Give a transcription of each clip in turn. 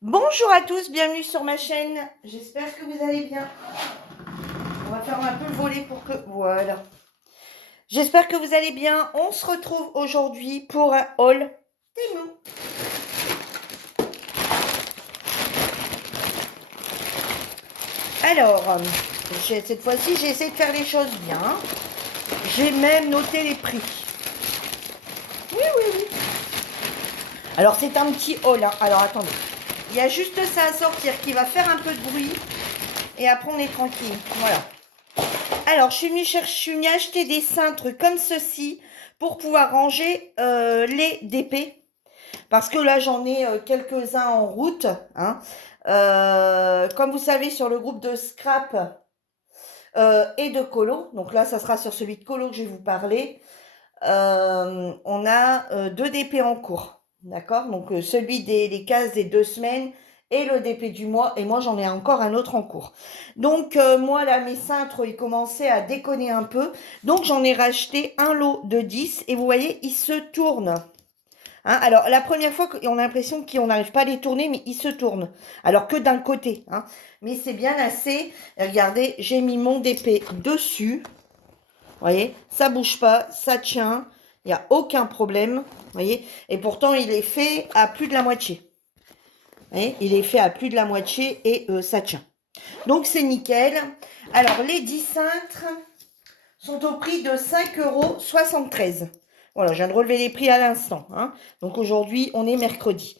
Bonjour à tous, bienvenue sur ma chaîne. J'espère que vous allez bien. On va faire un peu le volet pour que... Voilà. J'espère que vous allez bien. On se retrouve aujourd'hui pour un haul Temu. Alors, cette fois-ci, j'ai essayé de faire les choses bien. J'ai même noté les prix. Oui, oui, oui. Alors, c'est un petit haul, hein. Alors, attendez. Il y a juste ça à sortir qui va faire un peu de bruit. Et après, on est tranquille. Voilà. Alors, je suis venue acheter des cintres comme ceci pour pouvoir ranger les DP. Parce que là, j'en ai quelques-uns en route, hein. Comme vous savez, sur le groupe de scrap et de colo, donc là, ça sera sur celui de colo que je vais vous parler, on a 2 DP en cours. D'accord. Donc, celui des cases des 2 semaines et le DP du mois. Et moi, j'en ai encore un autre en cours. Donc, moi, là, mes cintres, ils commençaient à déconner un peu. Donc, j'en ai racheté un lot de 10. Et vous voyez, ils se tournent. Hein, alors, la première fois, on a l'impression qu'on n'arrive pas à les tourner, mais ils se tournent. Alors que d'un côté. Hein. Mais c'est bien assez. Regardez, j'ai mis mon DP dessus. Vous voyez, ça bouge pas, ça tient. Il n'y a aucun problème. Vous voyez, et pourtant, il est fait à plus de la moitié. Vous voyez, il est fait à plus de la moitié et ça tient. Donc, c'est nickel. Alors, les 10 cintres sont au prix de 5,73 €. Voilà, je viens de relever les prix à l'instant. Hein. Donc, aujourd'hui, on est mercredi.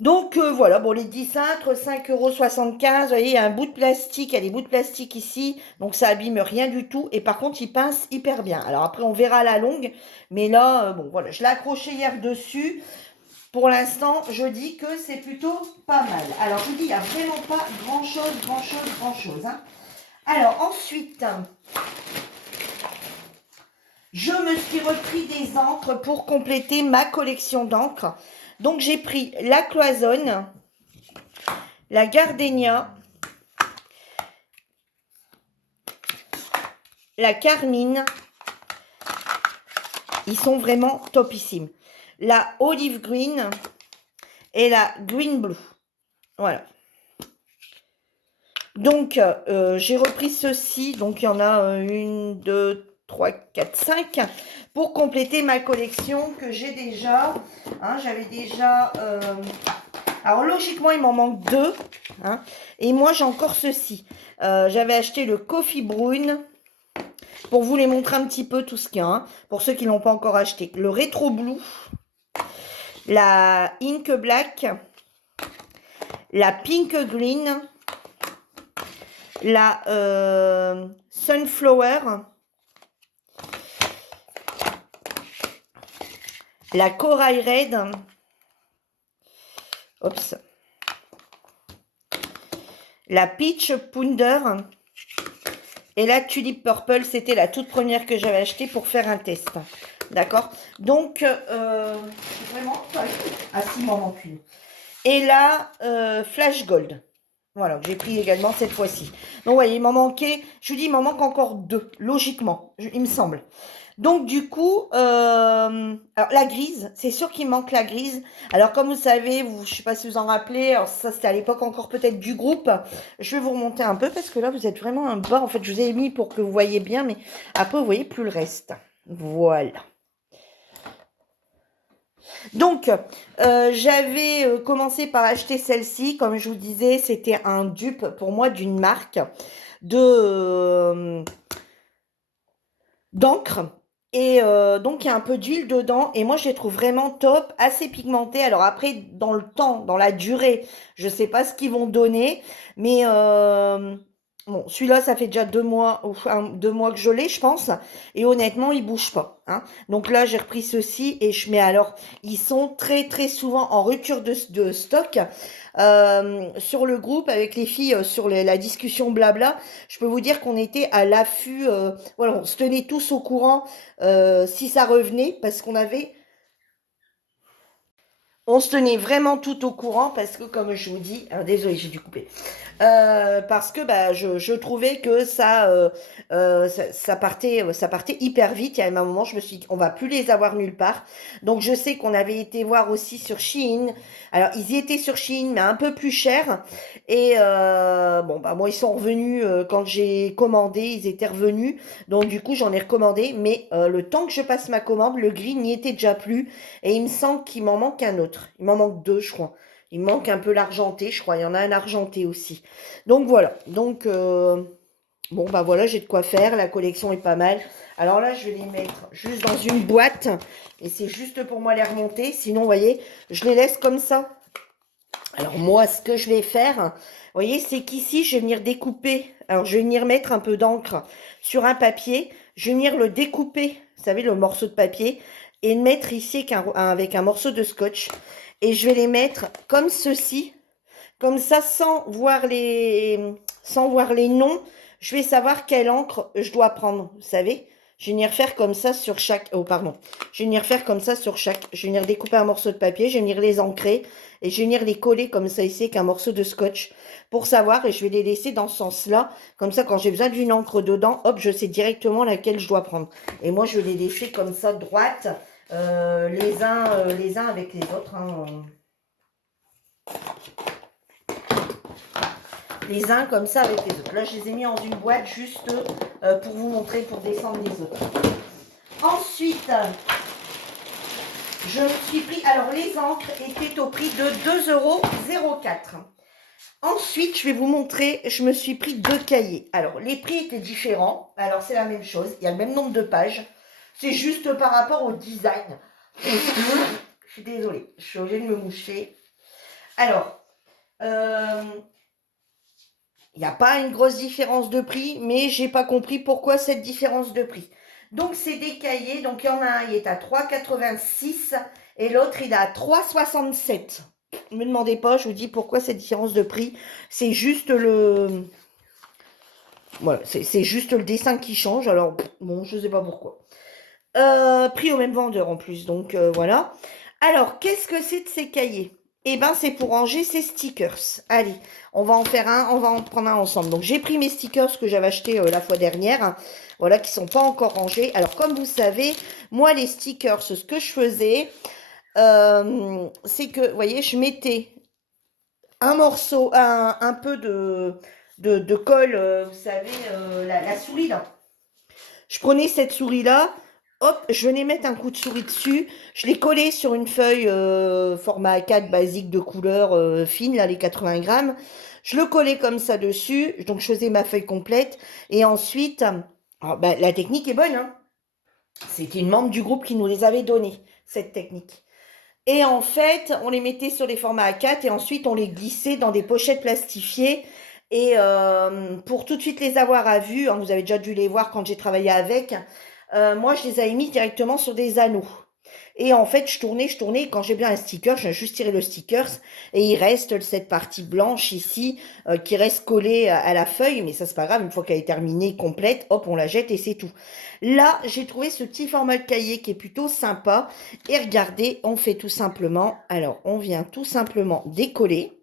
Donc, voilà, bon, les 10 cintres, 5,75 €. Vous voyez, il y a un bout de plastique, il y a des bouts de plastique ici. Donc, ça abîme rien du tout. Et par contre, il pince hyper bien. Alors, après, on verra à la longue. Mais là, bon, voilà, je l'ai accroché hier dessus. Pour l'instant, je dis que c'est plutôt pas mal. Alors, je vous dis, il n'y a vraiment pas grand-chose. Hein. Alors, ensuite, je me suis repris des encres pour compléter ma collection d'encres. Donc, j'ai pris la cloisonne, la gardénia, la carmine. Ils sont vraiment topissimes. La olive green et la green blue. Voilà. Donc, j'ai repris ceci. Donc, il y en a 1, 2, 3, 4, 5 pour compléter ma collection que j'ai déjà. Hein, j'avais déjà... alors, logiquement, il m'en manque 2. Hein, et moi, j'ai encore ceci. J'avais acheté le Coffee Brune pour vous les montrer un petit peu tout ce qu'il y a. Hein, pour ceux qui ne l'ont pas encore acheté. Le Retro Blue, la Ink Black, la Pink Green, la Sunflower, la Corail Red, oups, la Peach Pounder et la Tulip Purple. C'était la toute première que j'avais achetée pour faire un test. D'accord. Donc, vraiment, ah si, il m'en manque une. Et la Flash Gold. Voilà, que j'ai pris également cette fois-ci. Donc, vous voyez, il m'en manquait, je vous dis, il m'en manque encore 2, logiquement, il me semble. Donc, du coup, alors la grise, c'est sûr qu'il manque la grise. Alors, comme vous savez, je ne sais pas si vous en rappelez, alors ça, c'était à l'époque encore peut-être du groupe. Je vais vous remonter un peu parce que là, vous êtes vraiment un bas. En fait, je vous ai mis pour que vous voyez bien, mais après, vous voyez plus le reste. Voilà. Donc, j'avais commencé par acheter celle-ci. Comme je vous disais, c'était un dupe pour moi d'une marque d'encre. Et donc, il y a un peu d'huile dedans. Et moi, je les trouve vraiment top, assez pigmentées. Alors après, dans le temps, dans la durée, je ne sais pas ce qu'ils vont donner. Mais bon, celui-là, ça fait déjà 2 mois, 2 mois que je l'ai, je pense. Et honnêtement, il bouge pas. Hein. Donc là, j'ai repris ceci et je mets alors, ils sont très, très souvent en rupture de stock. Sur le groupe avec les filles, sur la discussion blabla, je peux vous dire qu'on était à l'affût, voilà, on se tenait tous au courant si ça revenait, parce qu'on avait on se tenait vraiment tout au courant parce que, comme je vous dis, désolé, j'ai dû couper. Parce que bah, je trouvais que ça partait hyper vite. Il y a un moment, je me suis dit, on va plus les avoir nulle part. Donc, je sais qu'on avait été voir aussi sur Shein Alors, ils y étaient sur Shein, mais un peu plus cher. Et bon, bah moi, ils sont revenus quand j'ai commandé, ils étaient revenus. Donc, du coup, j'en ai recommandé. Mais le temps que je passe ma commande, le gris n'y était déjà plus. Et il me semble qu'il m'en manque un autre. Il m'en manque deux, je crois. Il me manque un peu l'argenté, je crois. Il y en a un argenté aussi. Donc, voilà. Donc, bon, bah voilà, j'ai de quoi faire. La collection est pas mal. Alors là, je vais les mettre juste dans une boîte. Et c'est juste pour moi les remonter. Sinon, vous voyez, je les laisse comme ça. Alors moi, ce que je vais faire, vous voyez, c'est qu'ici, je vais venir découper. Alors, je vais venir mettre un peu d'encre sur un papier. Je vais venir le découper, vous savez, le morceau de papier. Et le mettre ici avec un morceau de scotch. Et je vais les mettre comme ceci. Comme ça, sans voir les noms, je vais savoir quelle encre je dois prendre. Vous savez, je vais venir faire comme ça sur chaque... Oh, pardon. Je vais venir faire comme ça sur chaque... Je vais venir découper un morceau de papier, je vais venir les ancrer et je vais venir les coller comme ça ici avec un morceau de scotch pour savoir et je vais les laisser dans ce sens-là. Comme ça, quand j'ai besoin d'une encre dedans, hop, je sais directement laquelle je dois prendre. Et moi, je vais les laisser comme ça, droite, les uns avec les autres, hein. Les uns comme ça avec les autres. Là, je les ai mis dans une boîte juste pour vous montrer, pour descendre les autres. Ensuite, je me suis pris... Alors, les encres étaient au prix de 2,04 €. Ensuite, je vais vous montrer, je me suis pris deux cahiers. Alors, les prix étaient différents. Alors, c'est la même chose. Il y a le même nombre de pages. C'est juste par rapport au design. Je suis désolée. Je suis obligée de me moucher. Alors, il n'y a pas une grosse différence de prix, mais j'ai pas compris pourquoi cette différence de prix. Donc, c'est des cahiers. Donc, il y en a un, il est à 3,86 et l'autre, il est à 3,67. Ne me demandez pas, je vous dis pourquoi cette différence de prix. C'est juste le... Voilà, c'est juste le dessin qui change. Alors, bon, je ne sais pas pourquoi. Prix au même vendeur en plus, donc voilà. Alors, qu'est-ce que c'est de ces cahiers? Eh ben, c'est pour ranger ces stickers. Allez, on va en faire un, on va en prendre un ensemble. Donc, j'ai pris mes stickers que j'avais achetés la fois dernière, hein, voilà, qui sont pas encore rangés. Alors, comme vous savez, moi, les stickers, ce que je faisais, c'est que, vous voyez, je mettais un morceau, un peu de colle, vous savez, la souris, là. Je prenais cette souris-là, hop, je venais mettre un coup de souris dessus, je l'ai collé sur une feuille format A4 basique de couleur fine, là, les 80 grammes. Je le collais comme ça dessus, donc je faisais ma feuille complète. Et ensuite, alors, bah, la technique est bonne, hein. C'était une membre du groupe qui nous les avait donné, cette technique. Et en fait, on les mettait sur les formats A4 et ensuite on les glissait dans des pochettes plastifiées. Et pour tout de suite les avoir à vue, hein, vous avez déjà dû les voir quand j'ai travaillé avec, moi je les avais mis directement sur des anneaux. Et en fait, je tournais, et quand j'ai bien un sticker, je vais juste tirer le sticker et il reste cette partie blanche ici qui reste collée à la feuille, mais ça c'est pas grave, une fois qu'elle est terminée, complète, hop, on la jette et c'est tout. Là, j'ai trouvé ce petit format de cahier qui est plutôt sympa et regardez, on fait tout simplement, alors on vient tout simplement décoller.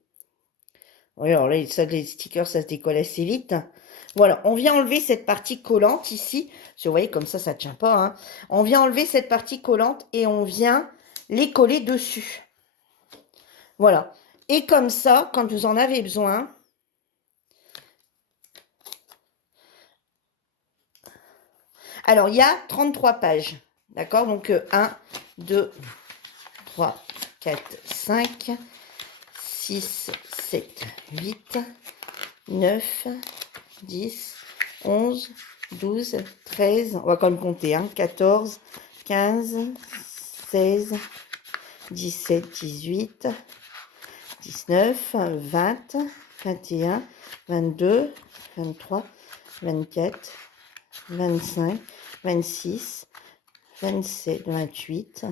Oui, alors là, ça, les stickers, ça se décolle assez vite. Voilà, on vient enlever cette partie collante ici. Si vous voyez, comme ça ne tient pas, hein. On vient enlever cette partie collante et on vient les coller dessus. Voilà. Et comme ça, quand vous en avez besoin, alors il y a 33 pages. D'accord? Donc 1, 2, 3, 4, 5, 6, 7, 8, 9, 10, 11, 12, 13, on va quand même compter, hein, 14, 15, 16, 17, 18, 19, 20, 21, 22, 23, 24, 25, 26, 27, 28,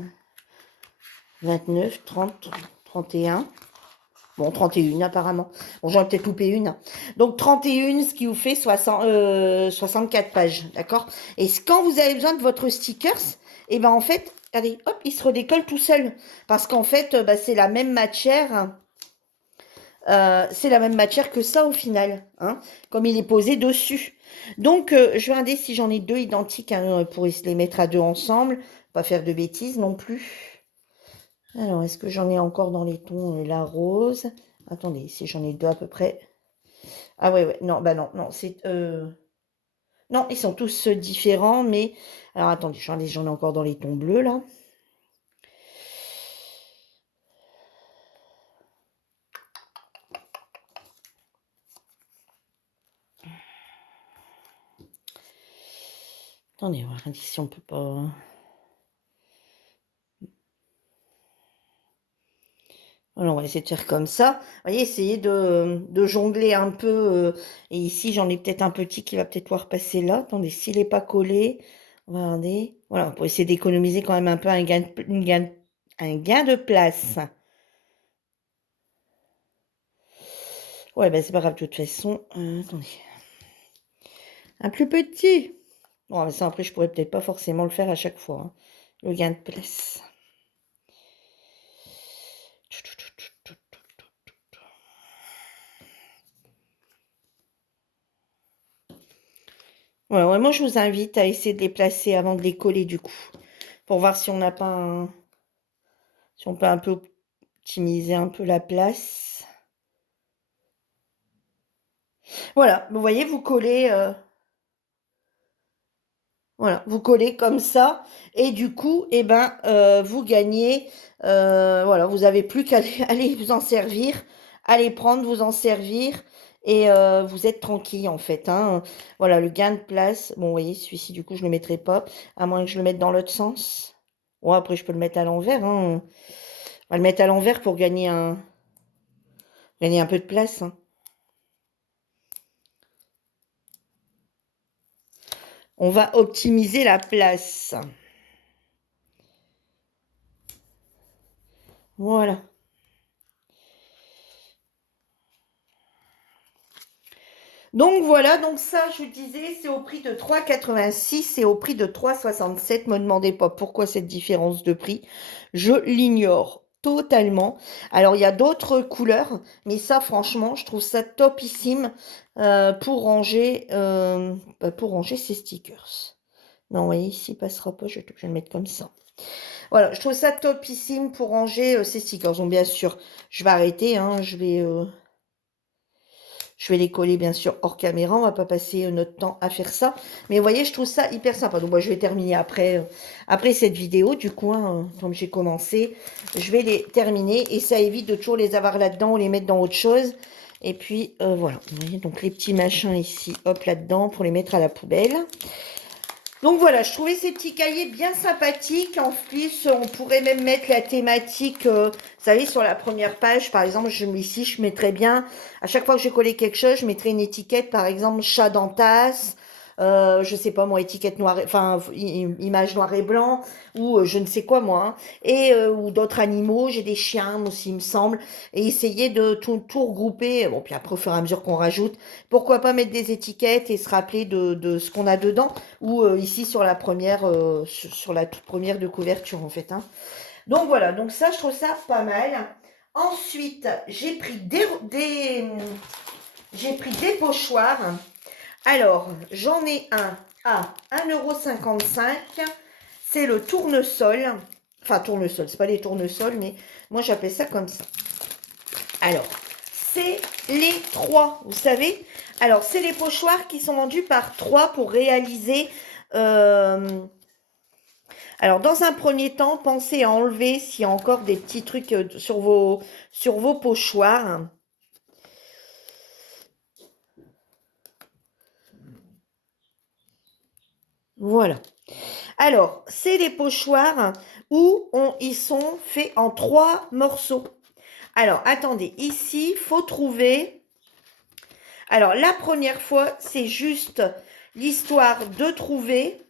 29, 30, 31. Bon, 31 apparemment. Bon, j'en ai peut-être loupé une. Donc 31, ce qui vous fait 64 pages, d'accord? Et quand vous avez besoin de votre stickers, et ben en fait, regardez, hop, il se redécolle tout seul. Parce qu'en fait, bah, c'est la même matière. C'est la même matière que ça au final, hein, comme il est posé dessus. Donc, je vais regarder si j'en ai deux identiques, hein, pour les mettre à deux ensemble. Pas faire de bêtises non plus. Alors, est-ce que j'en ai encore dans les tons la rose? Attendez, ici j'en ai deux à peu près. Ah ouais, ouais, non, bah non, non, c'est... Non, ils sont tous différents, mais... Alors, attendez, j'en ai encore dans les tons bleus, là. Attendez, on va regarder si on peut pas... Voilà, on va essayer de faire comme ça. Vous voyez, essayer de jongler un peu. Et ici, j'en ai peut-être un petit qui va peut-être pouvoir passer là. Attendez, s'il n'est pas collé, on va regarder. Voilà, pour essayer d'économiser quand même un peu un gain de place. Ouais, ben c'est pas grave, de toute façon. Attendez. Un plus petit. Bon, mais ça, après, je pourrais peut-être pas forcément le faire à chaque fois, hein, le gain de place. Ouais, ouais, moi, je vous invite à essayer de les placer avant de les coller, du coup. Pour voir si on n'a pas un... Si on peut un peu optimiser un peu la place. Voilà, vous voyez, vous collez... Voilà, vous collez comme ça et du coup, eh ben, vous gagnez, voilà, vous avez plus qu'à aller, aller vous en servir, aller prendre, vous en servir et vous êtes tranquille en fait, hein. Voilà, le gain de place, bon, vous voyez, celui-ci, du coup, je ne le mettrai pas, à moins que je le mette dans l'autre sens. Bon, après, je peux le mettre à l'envers, hein. On va le mettre à l'envers pour gagner un peu de place, hein. On va optimiser la place. Voilà. Donc voilà, donc ça, je vous disais, c'est au prix de 3,86 et au prix de 3,67. Me demandez pas pourquoi cette différence de prix. Je l'ignore totalement. Alors, il y a d'autres couleurs, mais ça, franchement, je trouve ça topissime pour ranger ces stickers. Non, vous voyez, ici, il passera pas, je vais le mettre comme ça. Voilà, je trouve ça topissime pour ranger ces stickers. Donc, bien sûr, je vais arrêter, hein, je vais les coller bien sûr hors caméra, on va pas passer notre temps à faire ça. Mais vous voyez, je trouve ça hyper sympa. Donc moi je vais terminer après cette vidéo, du coup, hein, comme j'ai commencé. Je vais les terminer et ça évite de toujours les avoir là-dedans ou les mettre dans autre chose. Et puis voilà, vous voyez, donc les petits machins ici, hop là-dedans pour les mettre à la poubelle. Donc voilà, je trouvais ces petits cahiers bien sympathiques. En plus, on pourrait même mettre la thématique, vous savez, sur la première page. Par exemple, ici, je mettrais bien, à chaque fois que j'ai collé quelque chose, je mettrais une étiquette, par exemple, chat dans tasse. Je sais pas moi, étiquette noire, enfin image noir et blanc ou je ne sais quoi moi, hein. Et ou d'autres animaux, j'ai des chiens aussi il me semble, et essayer de tout regrouper. Bon puis après au fur et à mesure qu'on rajoute, pourquoi pas mettre des étiquettes et se rappeler de ce qu'on a dedans ou ici sur la première, sur la toute première de couverture en fait, hein. Donc voilà, donc ça je trouve ça pas mal. Ensuite j'ai pris des pochoirs. Alors, j'en ai un à 1,55 €. C'est le tournesol. Enfin, tournesol, c'est pas les tournesols, mais moi j'appelle ça comme ça. Alors, c'est les 3, vous savez. Alors, c'est les pochoirs qui sont vendus par 3 pour réaliser... Alors, dans un premier temps, pensez à enlever s'il y a encore des petits trucs sur vos pochoirs. Voilà. Alors, c'est des pochoirs où ils sont faits en 3 morceaux. Alors, attendez, ici, il faut trouver... Alors, la première fois, c'est juste l'histoire de trouver...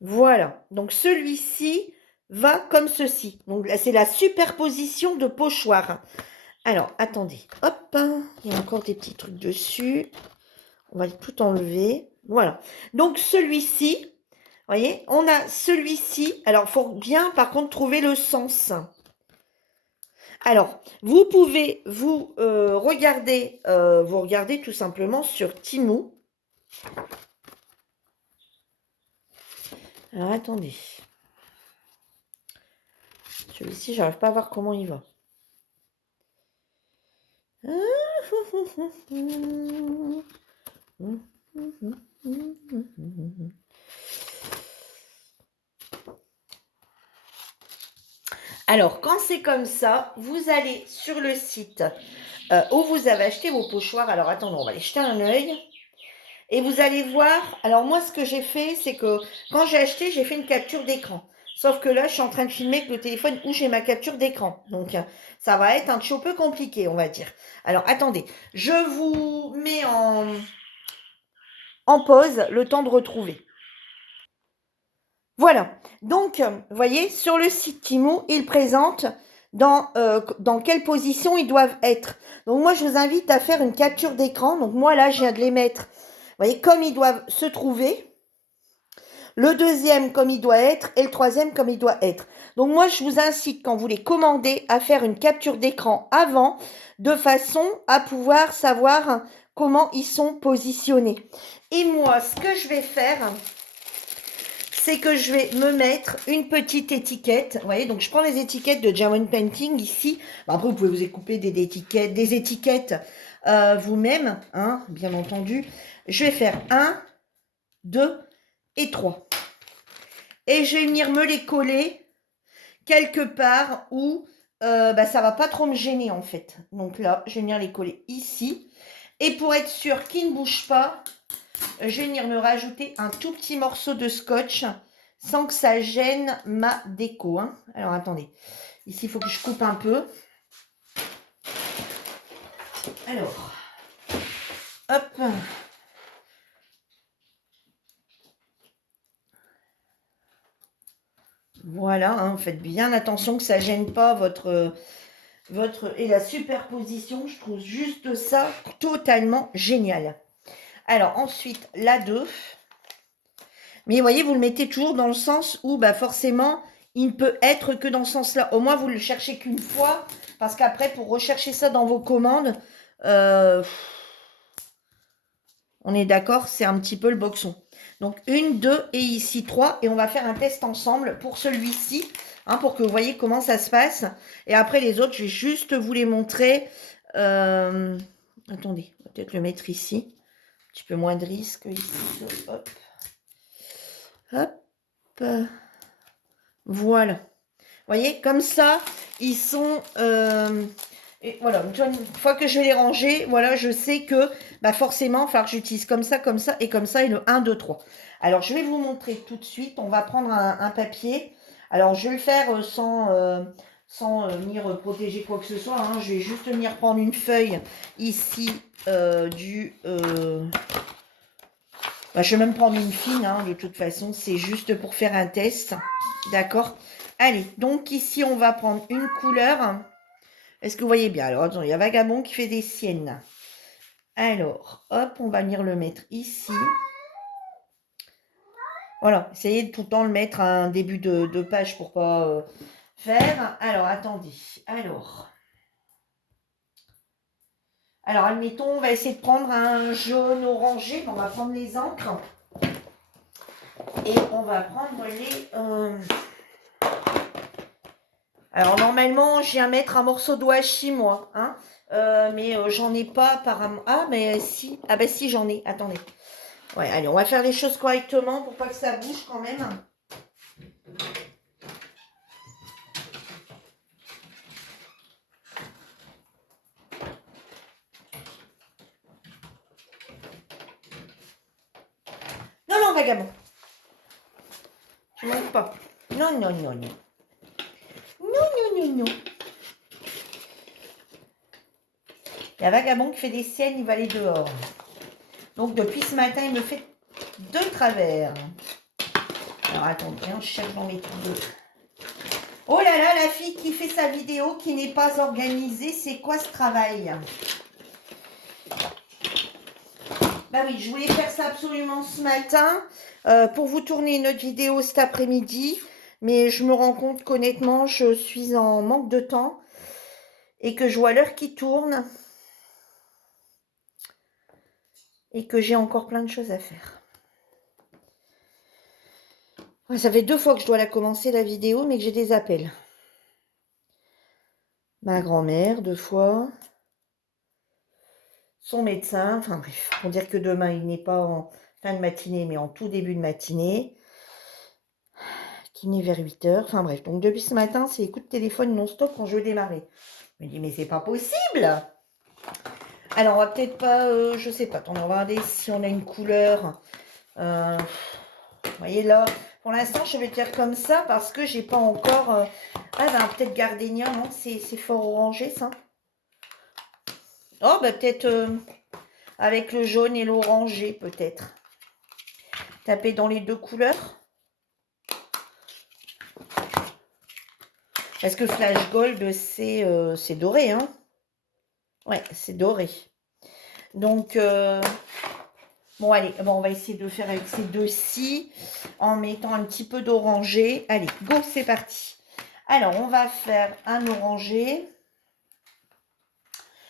Voilà. Donc, celui-ci va comme ceci. Donc, là, c'est la superposition de pochoirs. Alors, attendez. Hop, il y a encore des petits trucs dessus. On va tout enlever. Voilà. Donc, celui-ci, vous voyez, on a celui-ci. Alors, il faut bien, par contre, trouver le sens. Alors, vous pouvez vous regardez tout simplement sur Temu. Alors, attendez. Celui-ci, j'arrive pas à voir comment il va. Alors, quand c'est comme ça, vous allez sur le site où vous avez acheté vos pochoirs. Alors, attendez, on va aller jeter un œil. Et vous allez voir, alors moi, ce que j'ai fait, c'est que quand j'ai acheté, j'ai fait une capture d'écran. Sauf que là, je suis en train de filmer avec le téléphone où j'ai ma capture d'écran. Donc, ça va être un petit peu compliqué, on va dire. Alors, attendez, je vous mets en pause le temps de retrouver. Voilà. Donc, vous voyez, sur le site Timo, il présente dans quelle position ils doivent être. Donc, moi, je vous invite à faire une capture d'écran. Donc, moi, là, je viens de les mettre, vous voyez, comme ils doivent se trouver. Le deuxième comme il doit être et le troisième comme il doit être. Donc moi, je vous incite, quand vous les commandez, à faire une capture d'écran avant, de façon à pouvoir savoir comment ils sont positionnés. Et moi, ce que je vais faire, c'est que je vais me mettre une petite étiquette. Vous voyez, donc je prends les étiquettes de German Painting ici. Après, vous pouvez vous couper des étiquettes vous-même, hein, bien entendu. Je vais faire 1, 2 et 3. Et je vais venir me les coller quelque part où ça va pas trop me gêner en fait. Donc là, je vais venir les coller ici. Et pour être sûr qu'ils ne bougent pas, je vais venir me rajouter un tout petit morceau de scotch sans que ça gêne ma déco. Hein. Alors attendez, ici il faut que je coupe un peu. Alors, hop. Voilà, hein, faites bien attention que ça gêne pas votre et la superposition. Je trouve juste ça totalement génial. Alors ensuite, la 2. Mais vous voyez, vous le mettez toujours dans le sens où forcément, il ne peut être que dans ce sens-là. Au moins, vous ne le cherchez qu'une fois. Parce qu'après, pour rechercher ça dans vos commandes, on est d'accord, c'est un petit peu le boxon. Donc 1, 2 et ici 3. Et on va faire un test ensemble pour celui-ci. Hein, pour que vous voyez comment ça se passe. Et après les autres, je vais juste vous les montrer. Attendez, on va peut-être le mettre ici. Un petit peu moins de risque ici. Hop. Hop. Voilà. Vous voyez, comme ça, ils sont... et voilà, une fois que je vais les ranger, voilà, je sais que forcément, il va falloir que j'utilise comme ça, et comme ça, et le 1, 2, 3. Alors, je vais vous montrer tout de suite. On va prendre un papier. Alors, je vais le faire sans venir protéger quoi que ce soit. Hein. Je vais juste venir prendre une feuille ici je vais même prendre une fine, hein, de toute façon. C'est juste pour faire un test. D'accord? Allez, donc ici, on va prendre une couleur. Est-ce que vous voyez bien? Alors, attends, il y a Vagabond qui fait des siennes. Alors, hop, on va venir le mettre ici. Voilà, essayez de tout le temps le mettre à un début de page pour pas faire. Alors, attendez. Alors, admettons, on va essayer de prendre un jaune orangé. On va prendre les encres. Et on va prendre les... Alors, normalement, je viens mettre un morceau de washi, moi. Hein, mais j'en ai pas apparemment. Ah, mais si. Ah, ben si, j'en ai. Attendez. Ouais, allez, on va faire les choses correctement pour pas que ça bouge quand même. Non, non, Vagabond. Tu montes pas. Non, non, non, non. Non, non, non, non. Il y a Vagabond qui fait des siennes, il va aller dehors. Donc, depuis ce matin, il me fait de travers. Alors, attendez, je cherche dans mes deux. Oh là là, la fille qui fait sa vidéo, qui n'est pas organisée, c'est quoi ce travail? Bah oui, je voulais faire ça absolument ce matin pour vous tourner une autre vidéo cet après-midi. Mais je me rends compte qu'honnêtement, je suis en manque de temps et que je vois l'heure qui tourne et que j'ai encore plein de choses à faire. Ça fait 2 fois que je dois la commencer la vidéo, mais que j'ai des appels. ma grand-mère 2 fois, son médecin, enfin bref, pour dire que demain, il n'est pas en fin de matinée, mais en tout début de matinée, qui venait vers 8 h. Enfin bref, donc depuis ce matin, c'est coup de téléphone non-stop quand je veux démarrer. Je me dis, mais c'est pas possible! Alors, on va peut-être pas, je sais pas, attendez, on va regarder si on a une couleur. Vous voyez là, pour l'instant, je vais faire comme ça parce que j'ai pas encore... Ah ben, peut-être gardénia, non? C'est fort orangé, ça. Oh, ben peut-être avec le jaune et l'orangé, peut-être. Taper dans les deux couleurs. Parce que Flash Gold, c'est doré, hein? Ouais, c'est doré. Donc, bon, allez, bon, on va essayer de faire avec ces deux-ci en mettant un petit peu d'orangé. Allez, go, c'est parti. Alors, on va faire un orangé.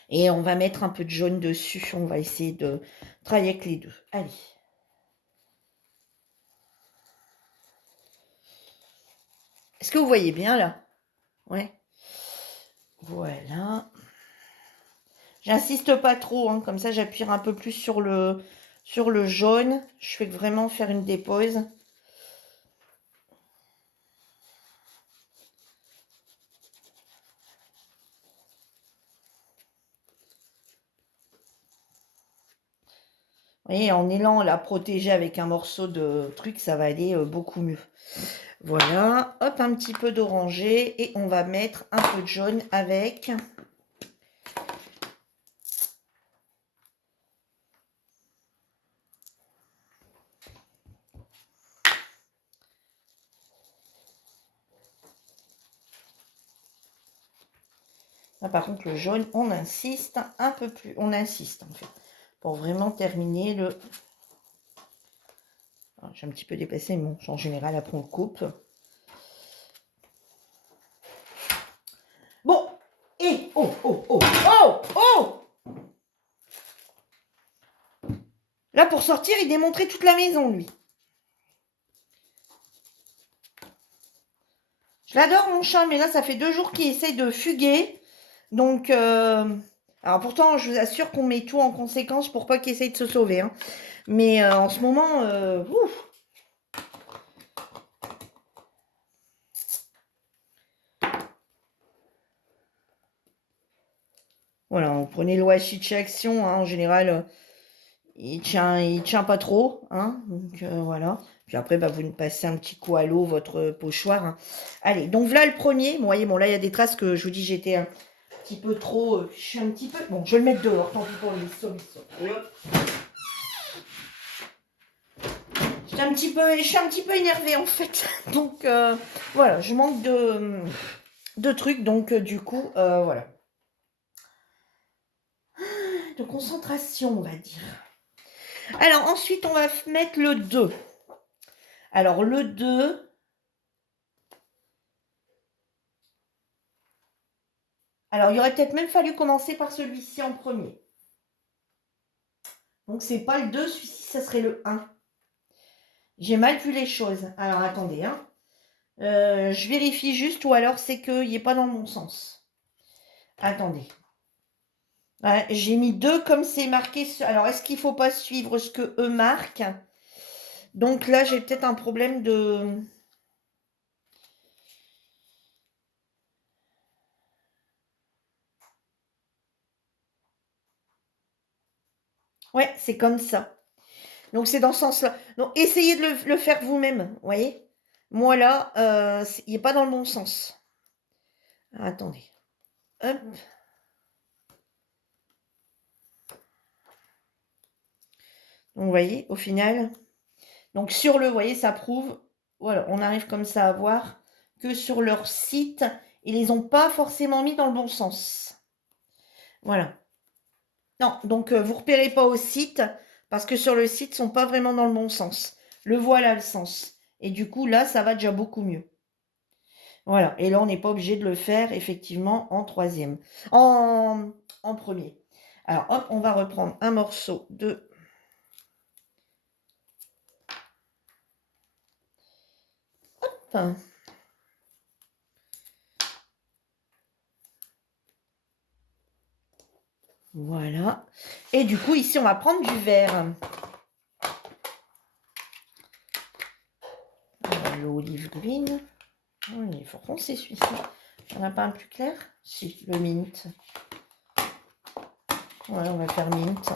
Et on va mettre un peu de jaune dessus. On va essayer de travailler avec les deux. Allez. Est-ce que vous voyez bien là? Ouais. Voilà. J'insiste pas trop, hein, comme ça j'appuie un peu plus sur le jaune. Je fais vraiment faire une dépose. Vous voyez, en élan la protéger avec un morceau de truc, ça va aller beaucoup mieux. Voilà, hop, un petit peu d'orangé et on va mettre un peu de jaune avec. Là, par contre, le jaune, on insiste un peu plus. On insiste, en fait, pour vraiment terminer le... J'ai un petit peu déplacé, mais bon, en général, après, on coupe. Bon, et... Oh, oh, oh, oh, oh! Là, pour sortir, il démontrait toute la maison, lui. Je l'adore, mon chat, mais là, ça fait 2 jours qu'il essaye de fuguer. Donc, alors pourtant, je vous assure qu'on met tout en conséquence pour pas qu'il essaye de se sauver. Hein. Mais en ce moment, ouf. Voilà, on prenait le washi de chez Action. Hein, en général, il tient pas trop. Hein, donc, voilà. Puis après, bah, vous passez un petit coup à l'eau, votre pochoir. Hein. Allez, donc voilà le premier. Bon, voyez, bon, là, il y a des traces que je vous dis, j'étais un petit peu trop... je suis un petit peu... Bon, je vais le mettre dehors, tant pis pour les solutions. Je suis un petit peu énervée en fait. Donc voilà, je manque de trucs. Donc du coup, voilà. De concentration, on va dire. Alors ensuite, on va mettre le 2. Alors le 2. Alors il aurait peut-être même fallu commencer par celui-ci en premier. Donc c'est pas le 2, celui-ci, ça serait le 1. J'ai mal vu les choses. Alors attendez, hein. Je vérifie juste, ou alors c'est qu'il n'est pas dans le bon sens. Attendez. Ouais, j'ai mis 2 comme c'est marqué. Alors, est-ce qu'il ne faut pas suivre ce que eux marquent? Donc là, j'ai peut-être un problème de... Ouais, c'est comme ça. Donc, c'est dans ce sens-là. Donc, essayez de le faire vous-même, vous voyez? Moi, là, il n'est pas dans le bon sens. Alors, attendez. Hop. Donc, vous voyez, au final... Donc, sur le, vous voyez, ça prouve... Voilà, on arrive comme ça à voir que sur leur site, ils les ont pas forcément mis dans le bon sens. Voilà. Non, donc vous repérez pas au site, parce que sur le site, ils sont pas vraiment dans le bon sens. Le voilà le sens. Et du coup, là, ça va déjà beaucoup mieux. Voilà. Et là, on n'est pas obligé de le faire, effectivement, en troisième. En premier. Alors, hop, on va reprendre un morceau de... Hop. Voilà. Et du coup, ici, on va prendre du vert. L'olive green. Oh, il est fort foncé celui-ci. On n'a pas un plus clair? Si, le mint. Ouais, on va faire mint.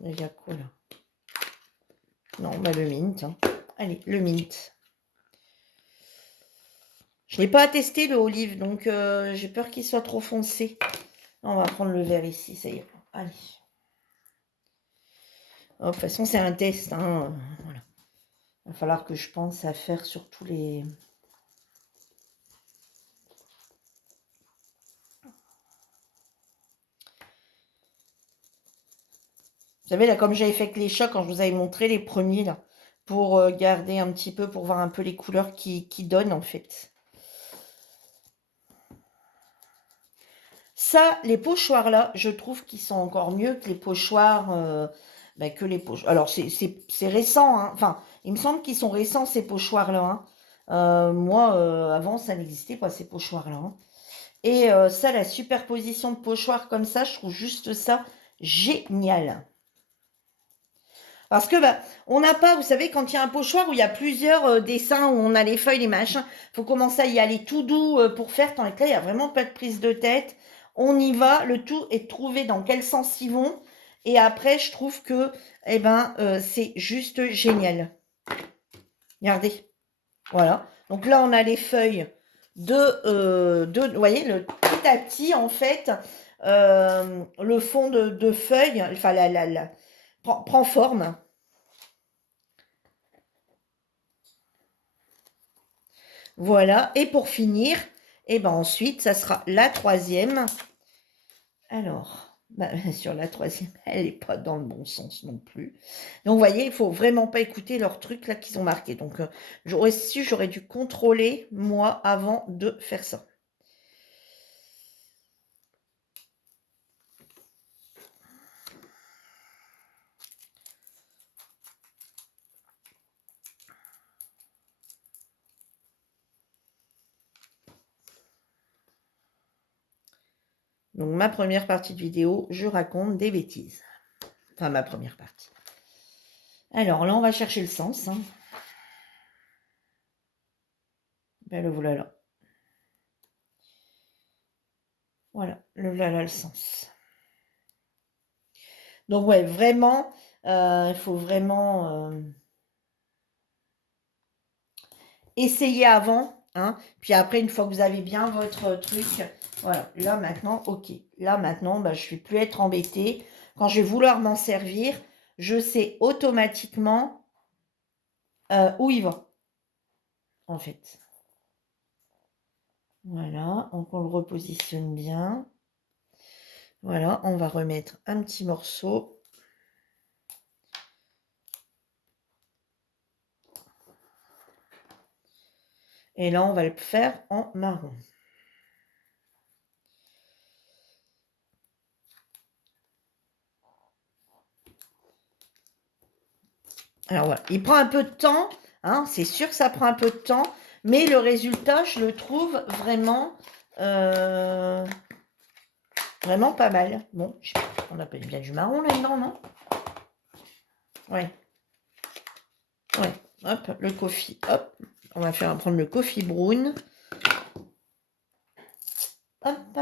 Il y a quoi là? Non, bah le mint. Hein. Allez, le mint. Je n'ai pas testé le olive, donc j'ai peur qu'il soit trop foncé. On va prendre le vert ici, ça y est. Allez. Oh, de toute façon, c'est un test. Hein. Voilà. Il va falloir que je pense à faire sur tous les... Vous savez, là, comme j'avais fait avec les chats, quand je vous avais montré les premiers, là, pour garder un petit peu, pour voir un peu les couleurs qui donnent, en fait. Ça, les pochoirs, là, je trouve qu'ils sont encore mieux que les pochoirs... que les pochoirs... Alors, c'est récent, hein. Enfin, il me semble qu'ils sont récents, ces pochoirs-là. Hein. Moi, avant, ça n'existait pas, ces pochoirs-là. Hein. Et ça, la superposition de pochoirs comme ça, je trouve juste ça génial. Parce que bah, on n'a pas, vous savez, quand il y a un pochoir où il y a plusieurs dessins, où on a les feuilles, les machins, il faut commencer à y aller tout doux pour faire. Tandis que là, il n'y a vraiment pas de prise de tête. On y va, le tout est de trouver dans quel sens ils vont. Et après, je trouve que c'est juste génial. Regardez. Voilà. Donc là, on a les feuilles vous voyez, petit à petit, en fait, le fond de feuilles, enfin, prend forme. Voilà. Et pour finir, ensuite, ça sera la troisième. Alors, sur la troisième, elle n'est pas dans le bon sens non plus. Donc, vous voyez, il ne faut vraiment pas écouter leurs trucs là qu'ils ont marqués. Donc, j'aurais dû contrôler, moi, avant de faire ça. Donc, ma première partie de vidéo, je raconte des bêtises. Enfin, ma première partie. Alors, là, on va chercher le sens. Hein. Ben, le voilà. Voilà, le voilà le sens. Donc, ouais, vraiment, il faut vraiment essayer avant. Hein. Puis après, une fois que vous avez bien votre truc, voilà, là, maintenant, ok. Là, maintenant, je ne vais plus être embêtée. Quand je vais vouloir m'en servir, je sais automatiquement où il va, en fait. Voilà, donc on le repositionne bien. Voilà, on va remettre un petit morceau. Et là, on va le faire en marron. Alors voilà, il prend un peu de temps, hein, c'est sûr que ça prend un peu de temps, mais le résultat, je le trouve vraiment, vraiment pas mal. Bon, on appelle bien du marron là-dedans, non? Ouais. Ouais, hop, le coffee, hop. On va prendre le coffee brown. Hop.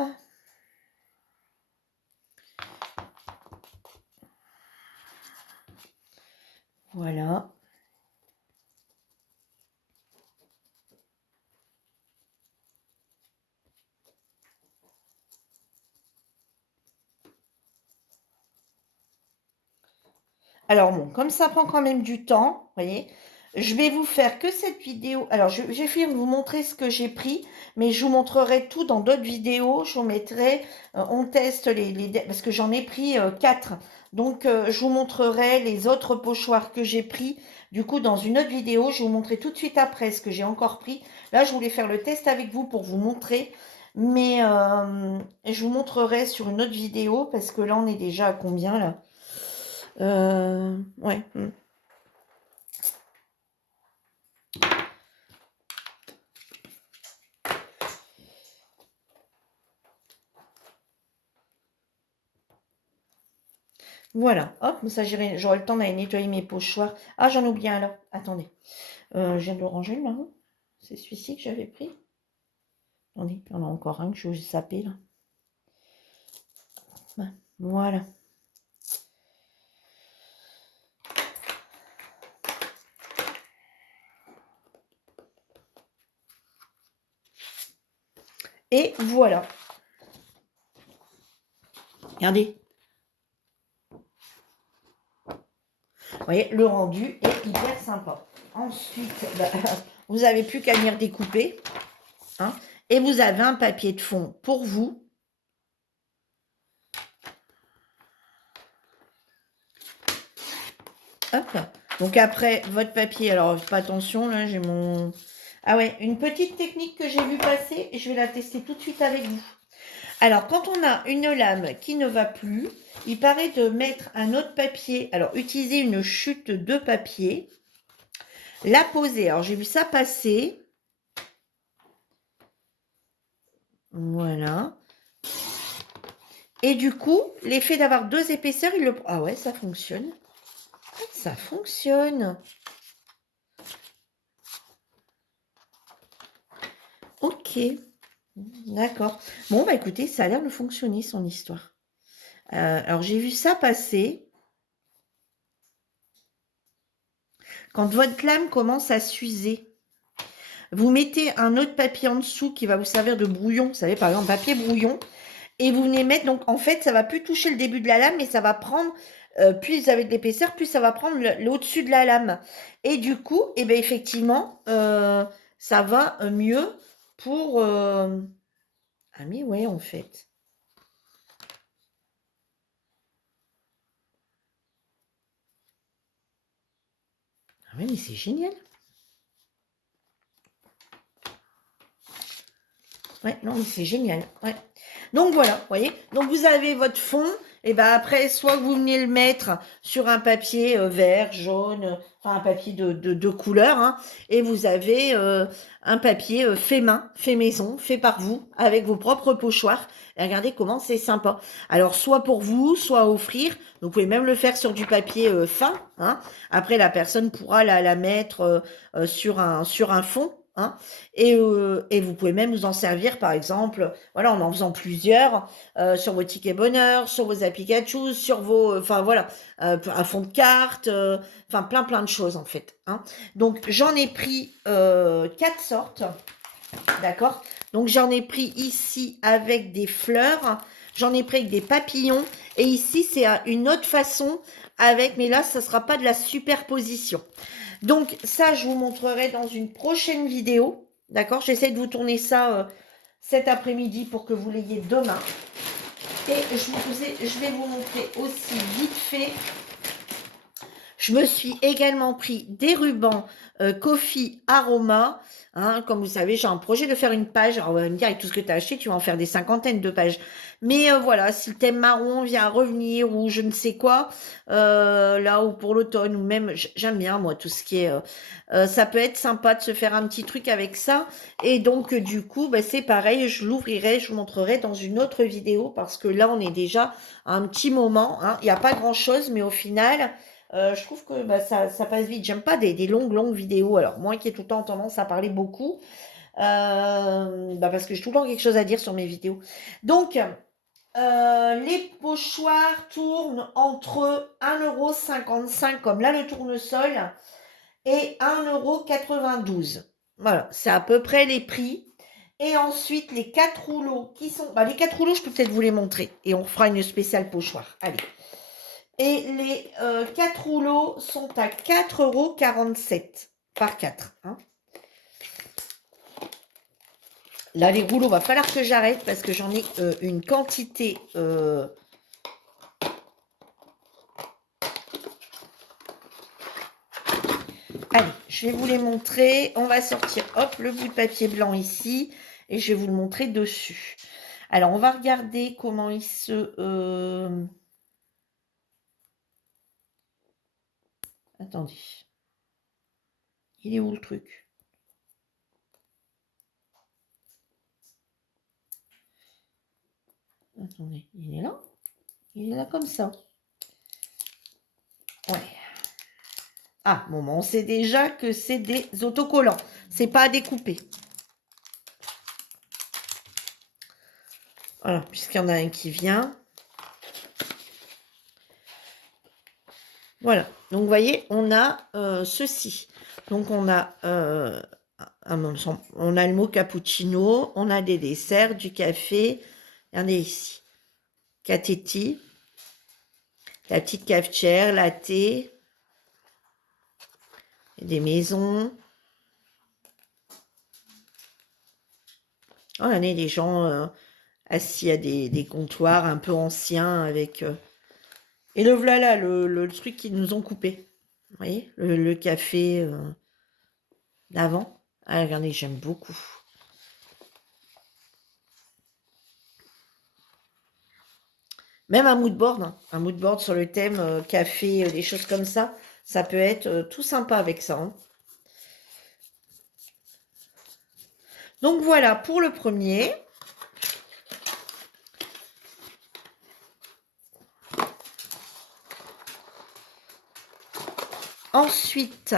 Voilà. Alors bon, comme ça prend quand même du temps, vous voyez, je vais vous faire que cette vidéo. Alors, j'ai fini de vous montrer ce que j'ai pris, mais je vous montrerai tout dans d'autres vidéos. Je vous mettrai, on teste parce que j'en ai pris 4. Donc, je vous montrerai les autres pochoirs que j'ai pris. Du coup, dans une autre vidéo, je vais vous montrer tout de suite après ce que j'ai encore pris. Là, je voulais faire le test avec vous pour vous montrer. Mais je vous montrerai sur une autre vidéo parce que là, on est déjà à combien là? Ouais. Voilà, hop, ça j'aurai le temps d'aller nettoyer mes pochoirs. Ah, j'en oublie un là. Attendez. Je viens de le ranger, le marron. C'est celui-ci que j'avais pris. Attendez, il y en a encore un que je vais saper là. Voilà. Et voilà. Regardez. Vous voyez, le rendu est hyper sympa. Ensuite, bah, vous n'avez plus qu'à venir découper. Hein, et vous avez un papier de fond pour vous. Hop. Donc après, votre papier, alors pas attention, là j'ai mon... Ah ouais, une petite technique que j'ai vu passer, et je vais la tester tout de suite avec vous. Alors, quand on a une lame qui ne va plus, il paraît de mettre un autre papier. Alors, utiliser une chute de papier, la poser. Alors, j'ai vu ça passer. Voilà. Et du coup, l'effet d'avoir deux épaisseurs, il le... Ah ouais, ça fonctionne. Ça fonctionne. Ok. D'accord. Bon, bah écoutez, ça a l'air de fonctionner, son histoire. Alors, j'ai vu ça passer. Quand votre lame commence à s'user, vous mettez un autre papier en dessous qui va vous servir de brouillon. Vous savez, par exemple, papier brouillon. Et vous venez mettre, donc en fait, ça va plus toucher le début de la lame, mais ça va prendre, plus vous avez de l'épaisseur, plus ça va prendre au-dessus de la lame. Et du coup, eh bien, effectivement, ça va mieux pour... Ah mais ouais, en fait. Ah ouais, mais c'est génial. Ouais, non, mais c'est génial. Ouais. Donc voilà, vous voyez. Donc vous avez votre fond, et ben après, soit vous venez le mettre sur un papier vert, jaune, enfin un papier de couleur, hein, et vous avez un papier fait main, fait maison, fait par vous, avec vos propres pochoirs. Et regardez comment c'est sympa. Alors soit pour vous, soit à offrir. Donc vous pouvez même le faire sur du papier fin. Hein. Après, la personne pourra la mettre sur un fond. Hein. Et vous pouvez même vous en servir, par exemple, voilà, en faisant plusieurs, sur vos tickets bonheur, sur vos Pikachu, sur vos, enfin voilà, un fond de carte, enfin plein de choses en fait. Hein. Donc j'en ai pris 4 sortes, d'accord. Donc j'en ai pris ici avec des fleurs, j'en ai pris avec des papillons, et ici c'est une autre façon avec, mais là ça sera pas de la superposition. Donc ça, je vous montrerai dans une prochaine vidéo. D'accord? J'essaie de vous tourner ça cet après-midi pour que vous l'ayez demain. Et je vais vous montrer aussi vite fait. Je me suis également pris des rubans Coffee Aroma. Hein, comme vous savez, j'ai un projet de faire une page. Alors, on va me dire, avec tout ce que tu as acheté, tu vas en faire des cinquantaines de pages. Mais voilà, si le thème marron vient à revenir ou je ne sais quoi, là ou pour l'automne, ou même, j'aime bien, moi, tout ce qui est... ça peut être sympa de se faire un petit truc avec ça. Et donc, du coup, bah, c'est pareil, je l'ouvrirai, je vous montrerai dans une autre vidéo parce que là, on est déjà à un petit moment. Hein. Il n'y a pas grand-chose, mais au final... je trouve que bah, ça passe vite. J'aime pas des longues vidéos. Alors, moi qui ai tout le temps tendance à parler beaucoup, bah, parce que j'ai tout le temps quelque chose à dire sur mes vidéos. Donc, les pochoirs tournent entre 1,55 € comme là le tournesol et 1,92 €. Voilà, c'est à peu près les prix. Et ensuite, les 4 rouleaux qui sont... Bah, les 4 rouleaux, je peux peut-être vous les montrer. Et on fera une spéciale pochoir. Allez. Et les 4 rouleaux sont à 4,47 € par 4. Hein. Là, les rouleaux, va falloir que j'arrête parce que j'en ai une quantité. Allez, je vais vous les montrer. On va sortir, hop, le bout de papier blanc ici. Et je vais vous le montrer dessus. Alors, on va regarder comment il se... Attendez. Il est où le truc? Attendez, il est là? Il est là comme ça. Ouais. Ah, bon, on sait déjà que c'est des autocollants. C'est pas à découper. Voilà, puisqu'il y en a un qui vient. Voilà. Donc, vous voyez, on a ceci. Donc, on a, on a le mot cappuccino, on a des desserts, du café. Regardez ici. Catetti, la petite cafetière, la thé, des maisons. Oh, on a des gens assis à des comptoirs un peu anciens avec... Et le voilà, le truc qu'ils nous ont coupé. Vous voyez, le café d'avant. Ah, regardez, j'aime beaucoup. Même un mood board, hein. Un mood board sur le thème café, des choses comme ça peut être tout sympa avec ça. Hein. Donc voilà pour le premier. Ensuite,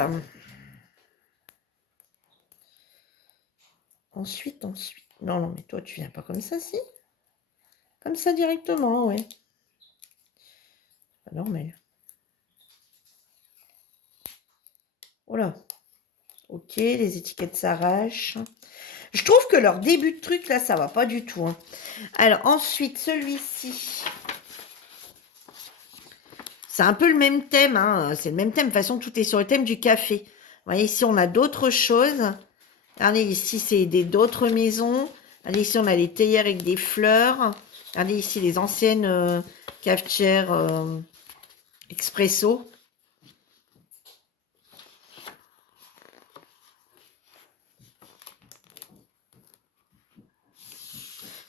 Non, non, mais toi, tu viens pas comme ça, si? Comme ça directement, ouais. Pas normal. Voilà. Ok, les étiquettes s'arrachent. Je trouve que leur début de truc, là, ça va pas du tout. Hein. Alors, ensuite, celui-ci. C'est un peu le même thème. Hein. C'est le même thème. De toute façon, tout est sur le thème du café. Vous voyez, ici, on a d'autres choses. Regardez, ici, c'est d'autres maisons. Regardez, ici, on a les théières avec des fleurs. Regardez, ici, les anciennes cafetières expresso.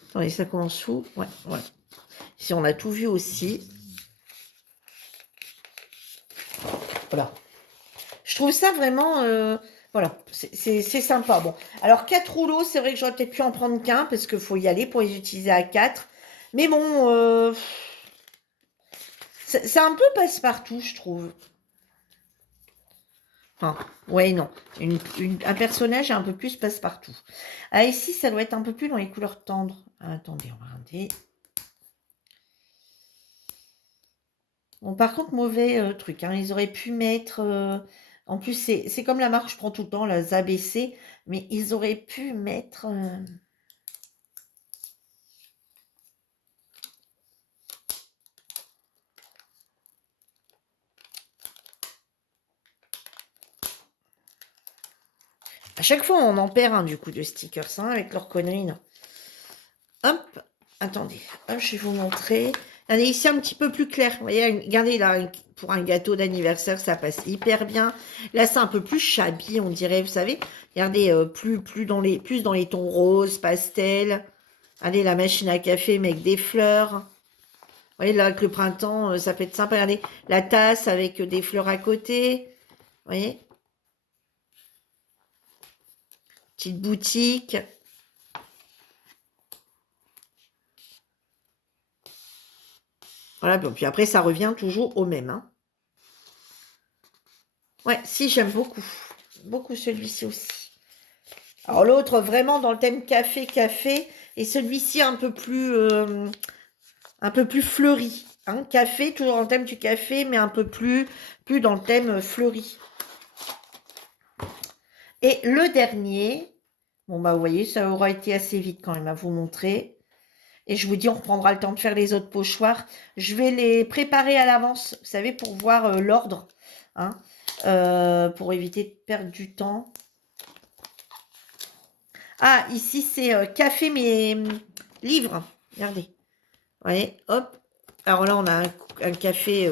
Attendez, ça commence où? Ouais, voilà. Ici, on a tout vu aussi. Voilà. Je trouve ça vraiment... voilà, c'est sympa. Bon, alors 4 rouleaux, c'est vrai que j'aurais peut-être pu en prendre qu'un, parce qu'il faut y aller pour les utiliser à 4. Mais bon, c'est un peu passe-partout, je trouve. Enfin, ouais, non. Un personnage un peu plus passe-partout. Ah, ici, ça doit être un peu plus dans les couleurs tendres. Ah, attendez, on va regarder. Bon, par contre, mauvais truc. Hein. Ils auraient pu mettre... en plus, c'est comme la marque que je prends tout le temps, la ZABC. Mais ils auraient pu mettre... À chaque fois, on en perd un du coup de stickers hein, avec leurs conneries. Non. Hop, attendez, hop, je vais vous montrer. Regardez ici un petit peu plus clair. Vous voyez, regardez là, pour un gâteau d'anniversaire, ça passe hyper bien. Là, c'est un peu plus shabby, on dirait, vous savez. Regardez, plus dans les tons roses, pastel. Regardez la machine à café, mais avec des fleurs. Vous voyez, là, avec le printemps, ça peut être sympa. Regardez, la tasse avec des fleurs à côté. Vous voyez, petite boutique. Voilà, puis après, ça revient toujours au même. Hein. Ouais, si, j'aime beaucoup. Beaucoup celui-ci aussi. Alors l'autre, vraiment dans le thème café. Et celui-ci un peu plus fleuri. Hein. Café, toujours dans le thème du café, mais un peu plus dans le thème fleuri. Et le dernier, bon bah vous voyez, ça aura été assez vite quand même à vous montrer. Et je vous dis, on reprendra le temps de faire les autres pochoirs. Je vais les préparer à l'avance, vous savez, pour voir l'ordre. Hein, pour éviter de perdre du temps. Ah, ici, c'est café, mais livre. Regardez. Vous voyez, hop. Alors là, on a un café,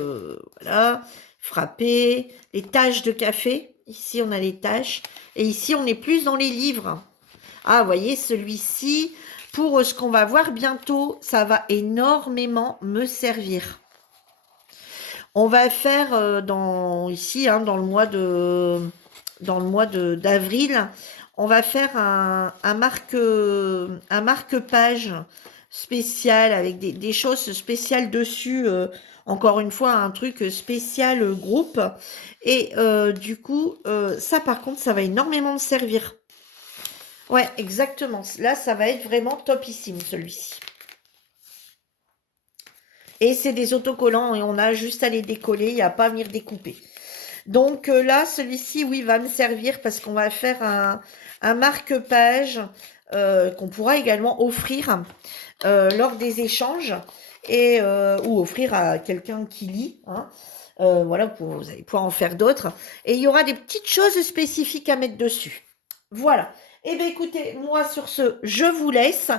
voilà, frappé. Les taches de café. Ici, on a les taches. Et ici, on est plus dans les livres. Ah, vous voyez, celui-ci, pour ce qu'on va voir bientôt, ça va énormément me servir. On va faire ici, hein, dans le mois d'avril, on va faire un marque-page spécial avec des choses spéciales dessus. Encore une fois, un truc spécial groupe. Et du coup, ça par contre, ça va énormément me servir. Ouais, exactement. Là, ça va être vraiment topissime celui-ci. Et c'est des autocollants et on a juste à les décoller, il n'y a pas à venir découper. Donc là, celui-ci, oui, va me servir parce qu'on va faire un marque-page qu'on pourra également offrir lors des échanges et ou offrir à quelqu'un qui lit. Hein. Voilà, vous allez pouvoir en faire d'autres. Et il y aura des petites choses spécifiques à mettre dessus. Voilà. Eh bien, écoutez, moi, sur ce, je vous laisse.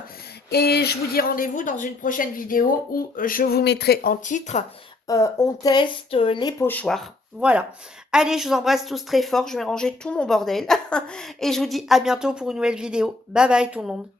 Et je vous dis rendez-vous dans une prochaine vidéo où je vous mettrai en titre on teste les pochoirs. Voilà. Allez, je vous embrasse tous très fort. Je vais ranger tout mon bordel. Et je vous dis à bientôt pour une nouvelle vidéo. Bye bye tout le monde.